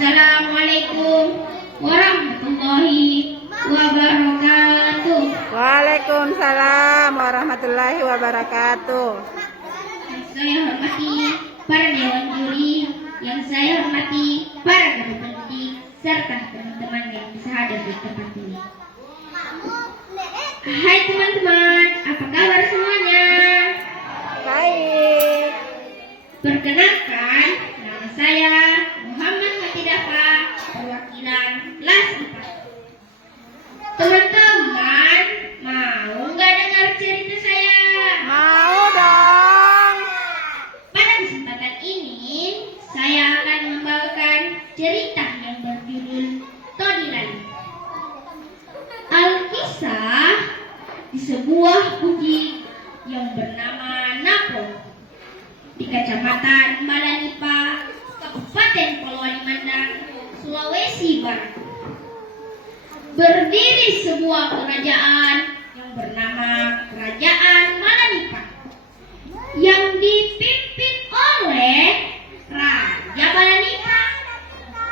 Assalamualaikum warahmatullahi wabarakatuh. Waalaikumsalam warahmatullahi wabarakatuh. Yang saya hormati para dewan juri, yang saya hormati para guru pendidik, serta teman-teman yang bisa hadir di tempat ini. Hai teman-teman, apa kabar semuanya? Baik. Perkenalkan, nama saya Muhammad Hatidafa, perwakilan kelas 4. Teman-teman, mau nggak dengar cerita saya? Mau dong. Pada kesempatan ini, saya akan membawakan cerita yang berjudul Todilan. Alkisah di sebuah bukit yang bernama Napo di Kecamatan Malanipa, Kabupaten Polewali Mandar, Sulawesi Barat. Berdiri sebuah kerajaan yang bernama Kerajaan Malanipa yang dipimpin oleh Raja Malanipa.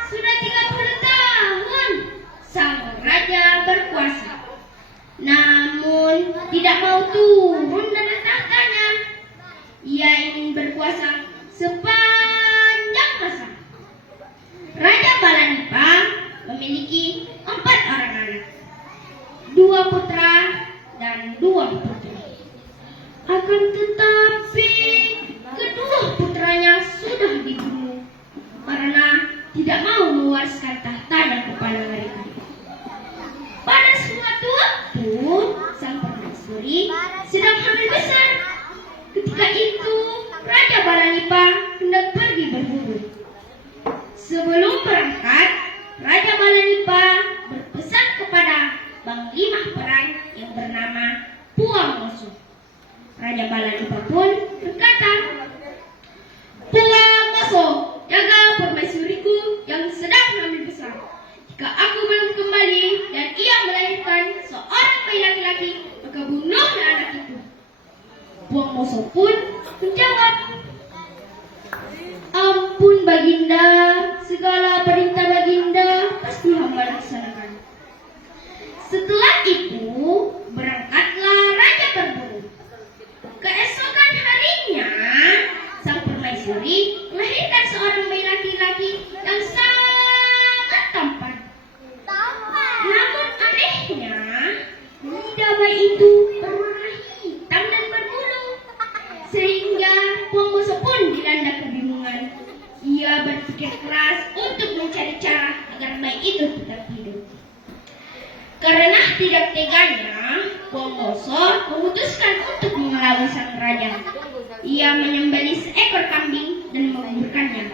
Sudah 30 tahun sang raja berkuasa, namun tidak mau turun dari tahtanya. Ia ingin berkuasa sepanjang masa. Raja Malanipa memiliki 4 orang anak, 2 putra dan 2 putri. Akan tetapi kedua putranya sudah dibunuh karena tidak mau mewariskan tahtanya kepada mereka. Pada suatu waktu sang permaisuri sedang hamil besar. Ketika itu Raja Malanipa hendak pergi berburu. Sebelum berangkat, Raja Malanipa berpesan kepada Panglima perang yang bernama Puang Moso. Raja Malanipa pun berkata, "Puang Moso, jaga permaisuriku yang sedang hamil besar. Jika aku belum kembali dan ia melahirkan seorang bayi laki-laki, maka bunuhlah anak itu." Puang Moso pun menjawab, "Ampun Baginda, segala perintah Baginda pasti hamba laksanakan." Setelah itu berangkatlah raja berburu. Keesokan harinya sang permaisuri melahirkan seorang bayi laki-laki yang sangat tampan. Namun anehnya, lidah bayi itu berwarna hitam dan berbulu, sehingga Puang Moso pun dilanda kebingungan. Ia berpikir keras untuk mencari cara agar bayi itu tetap hidup. Karena tidak teganya, Puang Moso memutuskan untuk mengelabui sang raja. Ia menyembelih seekor kambing dan menguburkannya.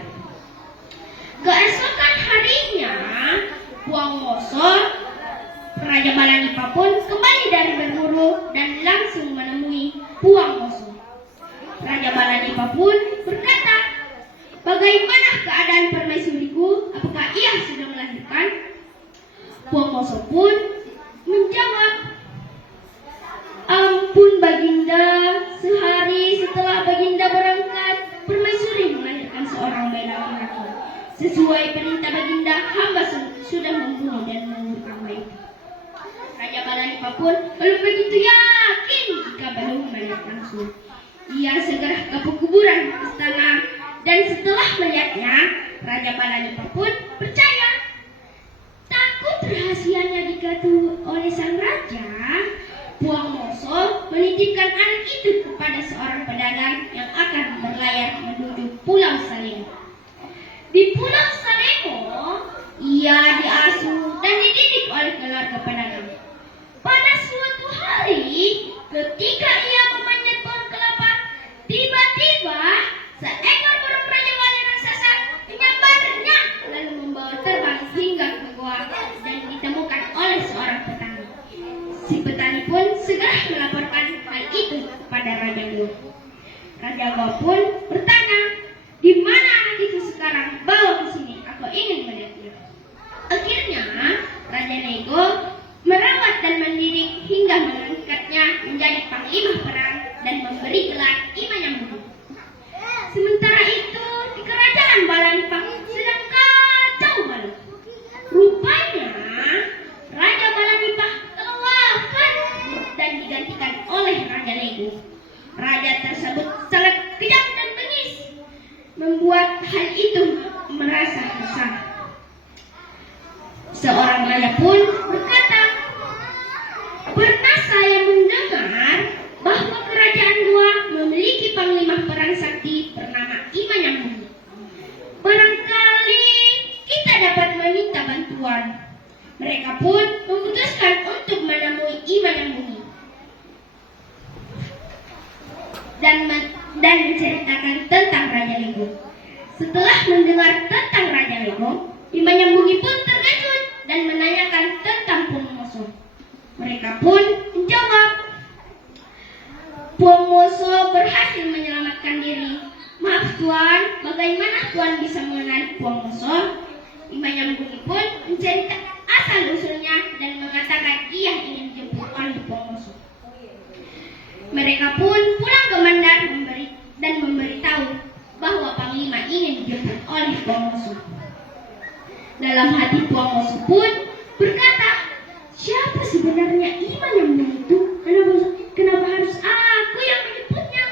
Keesokan harinya, Puang Moso, Raja Malanipa pun kembali dari berburu dan langsung menemui Puang Moso. Raja Malanipa pun berkata, "Bagaimana keadaan permaisuriku? Apakah ia sudah melahirkan?" Puang Moso pun menjawab, "Ampun Baginda, sehari setelah Baginda berangkat, permaisuri melahirkan seorang bayi laki-laki. Sesuai perintah Baginda, hamba sudah membunuh dan menguburkan bayi." Raja Malanipa pun belum begitu yakin jika belum melihat langsung. Ia segera ke pekuburan istana dan setelah melihatnya, Raja Malanipa pun percaya. Takut rahasianya diketahui oleh sang raja, Puang Moso menitipkan anak itu kepada seorang pedagang yang akan berlayar menuju Pulau Salemo. Di Pulau Salemo, ia diasuh dan dididik oleh keluarga pedagang. Pada suatu hari, ketika ia memanjat pohon kelapa, tiba-tiba seekor burung rajawali raksasa menyambarnya lalu membawa terbang hingga ke goa dan ditemukan oleh seorang petani. Si petani pun segera melaporkan hal itu kepada Raja Goa. Raja Goa pun bertanya, "Di mana anak itu sekarang? Bawa ke sini, aku ingin melihatnya." Akhirnya Raja Nego merawat dan mendidik hingga mengangkatnya menjadi panglima perang dan memberi gelar Imam yang Muda. Sementara itu di kerajaan Malanipa sedang kacau membuat hal itu merasa resah. Seorang raja pun berkata, "Pernah saya mendengar bahwa kerajaan gua memiliki panglima perang sakti bernama Ima yang Bumi. Barangkali kita dapat meminta bantuan." Mereka pun memutuskan untuk menemui Ima yang Bumi dan menceritakan tentang Raja Lego. Setelah mendengar tentang Raja Lego, Ima yang Bumi pun terkejut dan menanyakan tentang Puang Moso. Mereka pun menjawab, "Puang Moso berhasil menyelamatkan diri." "Maaf Tuan, bagaimana Tuan bisa mengenal Puang Moso?" Ima yang Bumi pun menceritakan asal-usulnya dan mengatakan ia ingin dijemput oleh Puang Moso. Mereka pun pulang ke Mandar dan memberitahu bahwa Panglima ingin dijemput oleh Puang Moso. Dalam hati Puang Moso pun berkata, "Siapa sebenarnya Ima yang Bumi itu? Kenapa harus aku yang menyebutnya?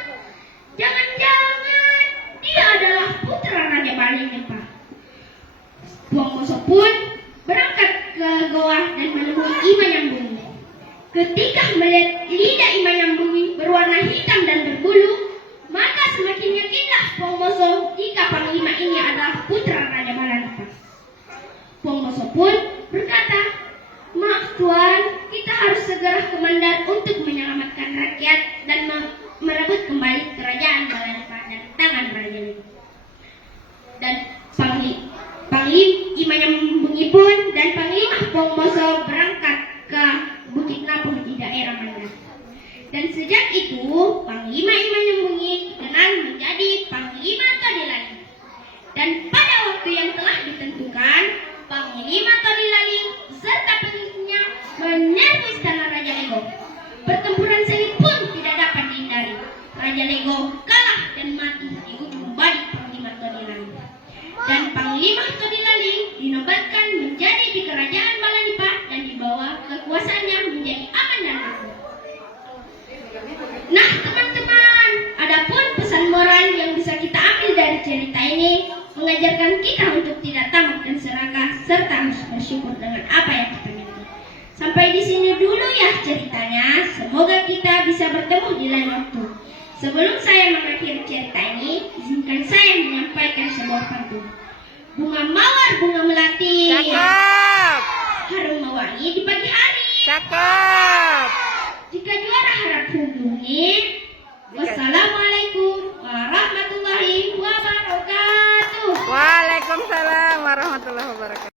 Jangan-jangan dia adalah putra Raja Balingepa." Puang Moso pun berangkat ke goa dan menemui Ima yang Bumi. Ketika melihat lidah Ima yang Bumi berwarna hitam dan berbulu, maka semakin yakinlah Puang Moso jika panglima ini adalah putra Raja Balingepa. Puang Moso pun berkata, "Maaf Tuan, kita harus segera ke Mandar untuk menyelamatkan rakyat dan merebut kembali kerajaan Balingepa dari tangan Raja Lego." Dan Panglima Ima yang Bumi pun dan Panglima Puang Moso berangkat ke Bukit Napuh di daerah Mandar. Dan sejak itu, Panglima Ima yang Bumi dikenal menjadi Panglima Todilali. Dan pada waktu yang telah ditentukan, Panglima Todilali serta pengikutnya menyerbu istana Raja Lego. Pertempuran sengit pun tidak dapat dihindari. Raja Lego kalah dan mati di ujung balik Panglima Todilali. Dan Panglima Todilali dinobatkan menjadi di kerajaan Balingepa dan dibawa kekuasaannya menjadi aman dan makmur. Nah teman-teman, adapun pesan moral yang bisa kita ambil dari cerita ini mengajarkan kita untuk tidak tamak dan serakah serta harus bersyukur dengan apa yang kita miliki. Sampai di sini dulu ya ceritanya. Semoga kita bisa bertemu di lain waktu. Sebelum saya mengakhiri cerita ini, izinkan saya menyampaikan sebuah pantun. Bunga mawar, bunga melati, Cakep. harum mewangi di pagi hari. Cakep. Jika juara harap hubungi. Wassalamualaikum warahmatullahi wabarakatuh. Waalaikumsalam warahmatullahi wabarakatuh.